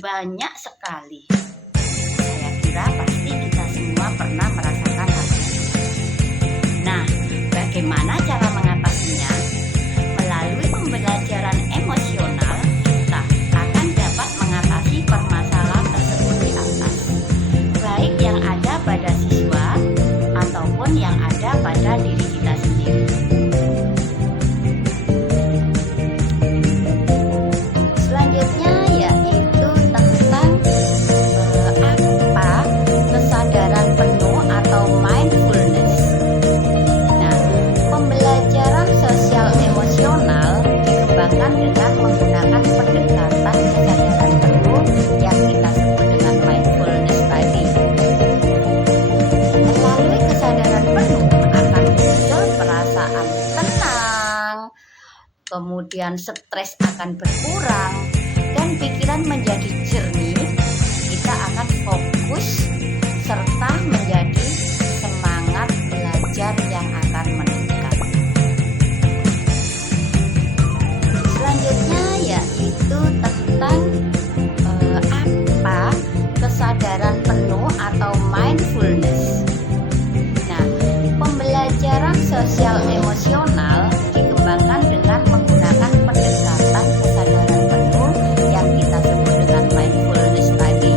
banyak sekali. Saya kira pasti kita semua pernah merasakan hal itu. Nah, bagaimana cara mengatasinya? Melalui pembelajaran emosional, kita akan dapat mengatasi permasalahan tersebut di atas, baik yang ada pada siswa ataupun yang ada pada diri kita sendiri. Selanjutnya yaitu tentang apa kesadaran penuh atau mindfulness. Nah, pembelajaran sosial emosional dikembangkan dengan menggunakan pendekatan kesadaran penuh yang kita sebut dengan mindfulness tadi. Melalui kesadaran penuh akan muncul perasaan tenang, kemudian stres akan berkurang, dan pikiran menjadi jernih. Kita akan fokus serta menjadi semangat belajar yang akan meningkat. Selanjutnya yaitu tentang apa kesadaran penuh atau mindfulness. Nah, pembelajaran sosial emosional dikembangkan dengan menggunakan pendekatan kesadaran penuh yang kita sebut dengan mindfulness tadi.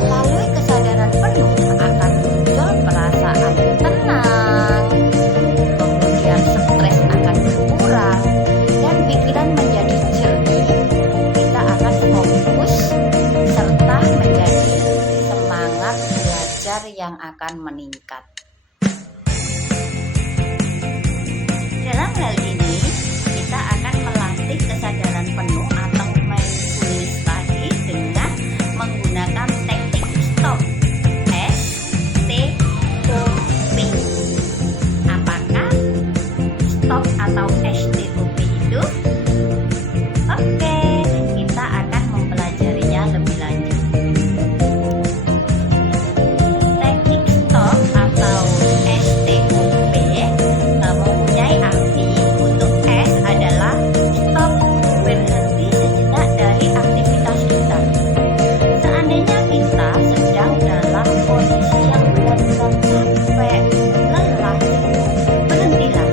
Melalui kesadaran penuh akan muncul perasaan tenang, kemudian stres akan berkurang, dan pikiran menjadi jernih. Kita akan fokus serta menjadi semangat belajar yang akan meningkat. Dalam hal ini, kita akan melatih kesadaran penuh atau mindfulness tadi dengan menggunakan teknik STOP. S-T-O-P. Apakah STOP atau STOP itu? Oke, kita akan mempelajarinya lebih lanjut. Teknik STOP atau STOP mempunyai arti. Untuk S adalah stop, berhenti sejenak dari aktivitas kita. Seandainya kita sedang dalam kondisi yang benar-benar capek, lelah, berhentilah,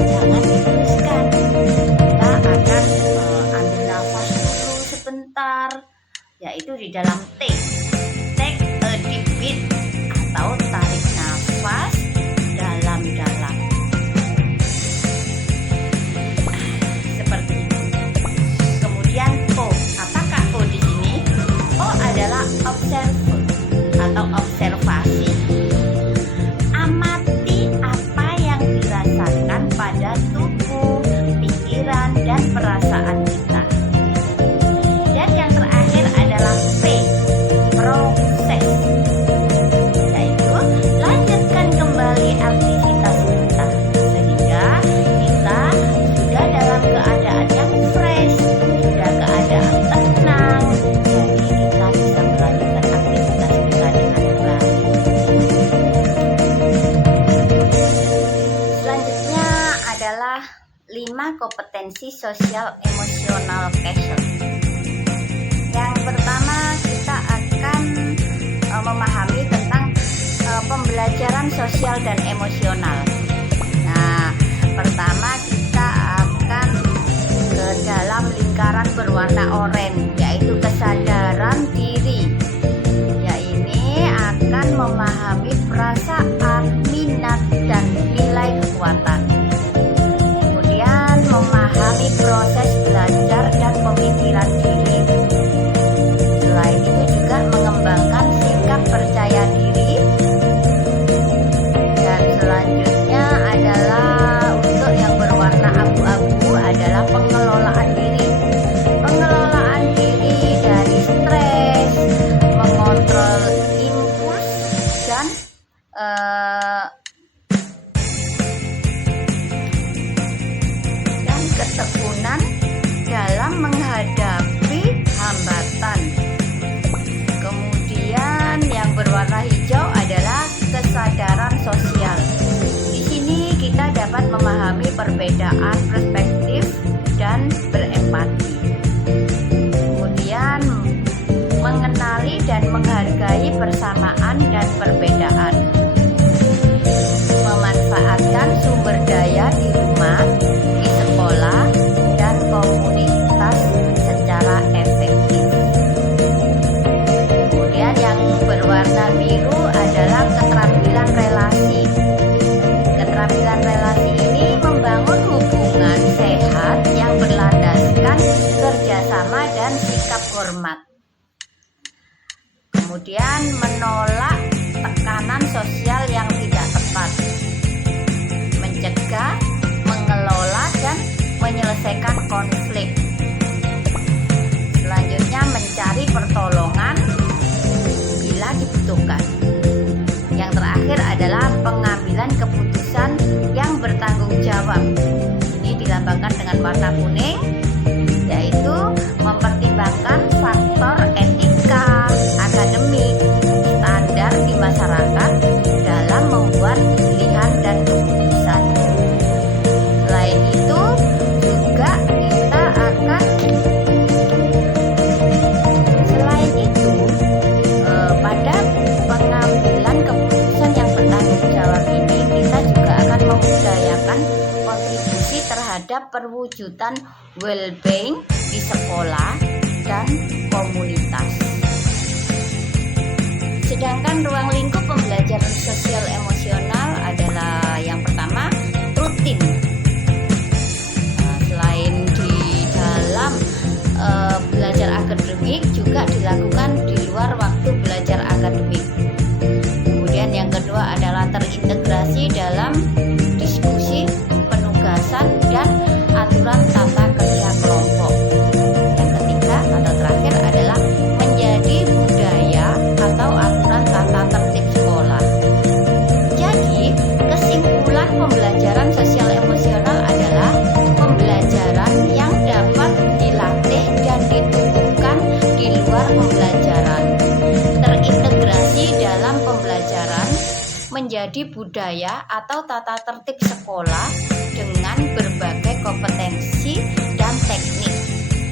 jangan diteruskan. Kita akan ambil nafas dulu sebentar, yaitu di dalam take a deep breath atau tarik nafas dalam-dalam. Seperti itu. Kemudian O, apakah O di sini? O adalah observer atau observasi. Amati apa yang dirasakan pada tubuh, pikiran, dan perasaan kita. Dan yang terakhir adalah P, proses, yaitu lanjutkan kembali aktivitas kita sehingga kita sudah dalam keadaan yang fresh, sudah keadaan tenang, jadi kita bisa melanjutkan aktivitas kita dengan baik. Selanjutnya adalah 5 kompetensi sosial emosional Castle. Yang pertama, kita akan memahami tentang pembelajaran sosial dan emosional. Nah, pertama kita akan ke dalam lingkaran berwarna oranye, yaitu kesadaran diri. Ya, ini akan memahami perasaan, minat, dan nilai kekuatan. Kemudian memahami proses belajar dan pemikiran diri. Selain itu juga mengembangkan sikap percaya diri. Dan selanjutnya adalah untuk yang berwarna abu-abu adalah pengelolaan diri. Pengelolaan diri dari stres, mengontrol impuls, dan ketekunan dalam menghadapi hambatan. Kemudian yang berwarna hijau adalah kesadaran sosial. Di sini kita dapat memahami perbedaan perspektif dan berempati. menghargai persamaan dan perbedaan, memanfaatkan sumber daya di rumah, di sekolah, dan komunitas secara efektif. Kemudian yang berwarna biru adalah keterampilan relasi. Keterampilan relasi ini membangun hubungan sehat yang berlandaskan kerjasama dan sikap hormat. Kemudian menolak tekanan sosial yang tidak tepat, mencegah, mengelola, dan menyelesaikan konflik. Selanjutnya mencari pertolongan bila dibutuhkan. Yang terakhir adalah pengambilan keputusan yang bertanggung jawab. Ini dilambangkan dengan warna kuning, yaitu mempertimbangkan faktor etika, akademik, standar di masyarakat dalam membuat pilihan dan keputusan. Selain itu juga kita akan pada pengambilan keputusan yang bertanggung jawab ini, kita juga akan membudayakan kontribusi terhadap perwujudan well-being di sekolah dan komunitas. Sedangkan ruang lingkup pembelajaran sosial emosional adalah yang pertama, rutin. Selain di dalam belajar akademik, juga dilakukan di luar waktu belajar akademik. Kemudian yang kedua adalah terintegrasi dalam diskusi, penugasan, dan aturan tata kerja kelompok. Yang ketiga atau terakhir adalah menjadi budaya atau aturan tata tertib sekolah. Jadi, kesimpulan pembelajaran sosial emosional adalah pembelajaran yang dapat dilatih dan ditumbuhkan di luar pembelajaran, terintegrasi dalam pembelajaran, menjadi budaya atau tata tertib sekolah dengan berbagai kompetensi dan teknik,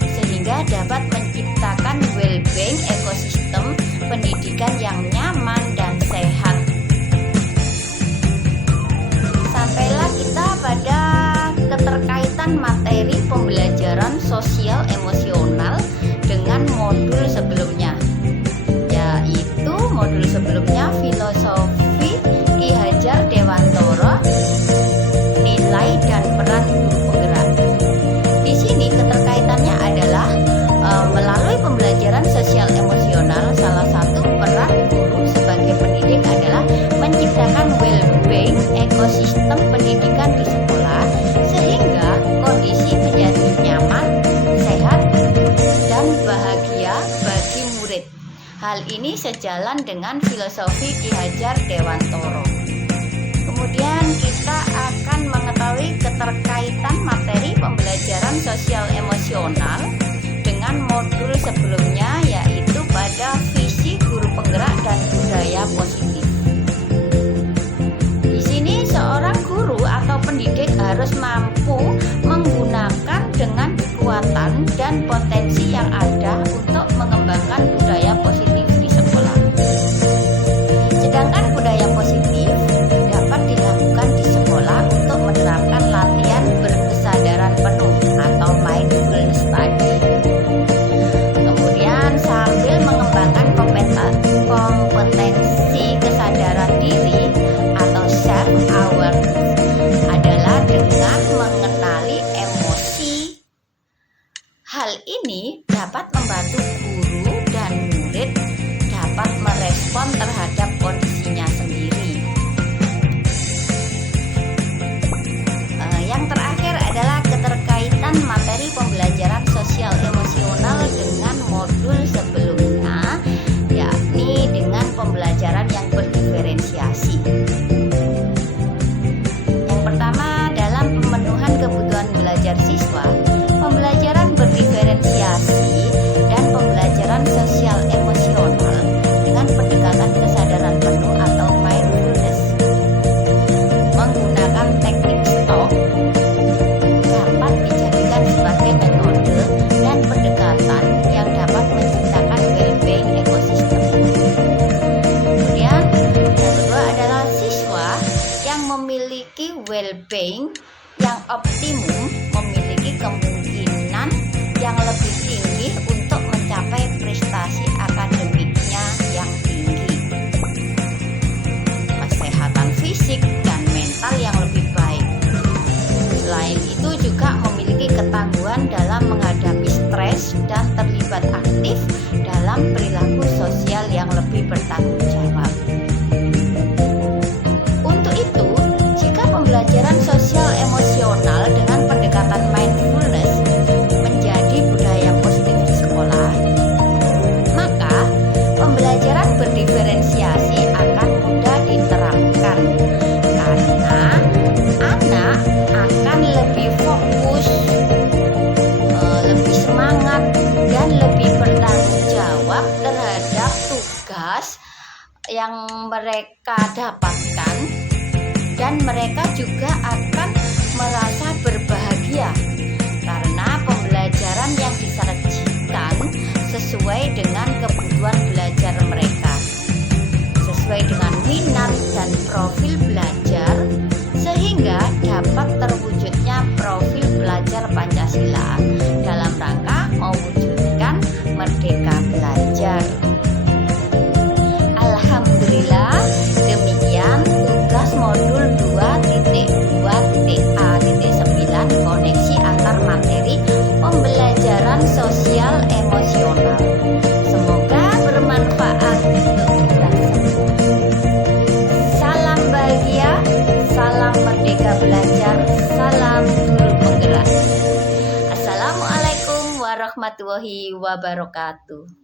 sehingga dapat menciptakan well-being ekosistem pendidikan yang nyaman dan sehat. Sampailah kita pada keterkaitan materi pembelajaran sosial emosional dengan modul sebelumnya, yaitu modul sebelumnya filosofi Ki Hajar Dewantoro, nilai dan peran guru penggerak. Di sini keterkaitannya adalah melalui pembelajaran sosial emosional, salah satu peran guru sebagai pendidik adalah menciptakan well-being ekosistem pendidikan di sekolah sehingga kondisi menjadi nyaman, sehat, dan bahagia bagi murid. Hal ini sejalan dengan filosofi Ki Hajar Dewantoro. Kemudian kita akan mengetahui keterkaitan materi pembelajaran sosial emosional dengan modul sebelumnya, yaitu pada visi guru penggerak dan budaya positif. Di sini seorang guru atau pendidik harus mampu menggunakan dengan kekuatan dan potensi yang ada untuk mengembangkan budaya positif di sekolah. Sedangkan budaya positif dapat dilakukan di sekolah untuk menerapkan latihan berkesadaran penuh atau mindfulness tadi. Kemudian well-being yang optimum memiliki kemungkinan yang lebih tinggi untuk mencapai prestasi akademiknya yang tinggi, kesehatan fisik dan mental yang lebih baik. Selain itu juga memiliki ketangguhan dalam menghadapi stres dan terlibat aktif dalam perilaku sosial yang lebih bertanggung jawab. Untuk itu, jika pembelajaran sosial emosional dengan pendekatan mindfulness menjadi budaya positif di sekolah, maka pembelajaran berdiferensiasi akan mudah diterapkan karena anak akan lebih fokus, lebih semangat, dan lebih bertanggung jawab terhadap tugas yang mereka dapatkan, dan mereka juga akan merasa berbahagia karena pembelajaran yang disajikan sesuai dengan kebutuhan belajar mereka, sesuai dengan minat dan profil belajar, sehingga dapat terwujudnya profil belajar Pancasila dalam rangka mewujudkan merdeka belajar. Alhamdulillah, demikian tugas modul 2.2.A.9 koneksi antar materi pembelajaran sosial emosional. Semoga bermanfaat untuk kita semua. Salam bahagia, salam merdeka belajar, salam guru penggerak. Assalamualaikum warahmatullahi wabarakatuh.